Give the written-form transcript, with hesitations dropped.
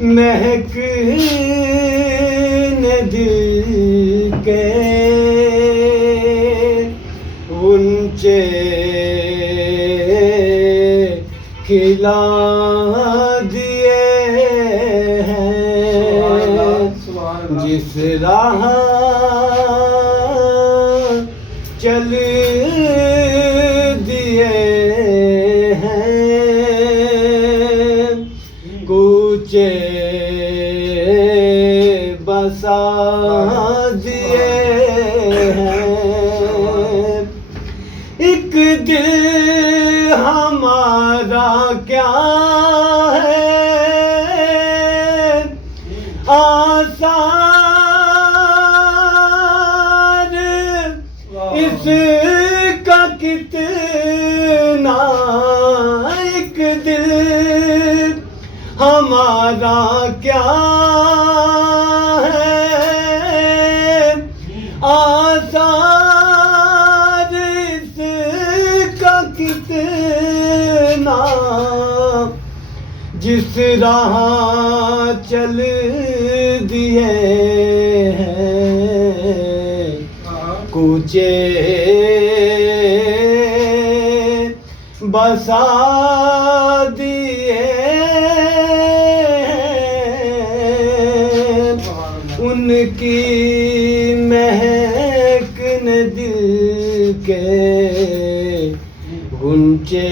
مہک دل کے غنچے کھلا دیے ہیں، جس راہ چل دیے ہیں، کوچے بسا دیے ہیں۔ ایک دل ہمارا کیا ہے آثار اس کا کتنا، ایک دل ہمارا کیا ہے آثار اس کا کتنا، جس راہ چل دیے ہیں، کوچے بسا دیے ہیں، ان کی مہک نے دل کے غنچے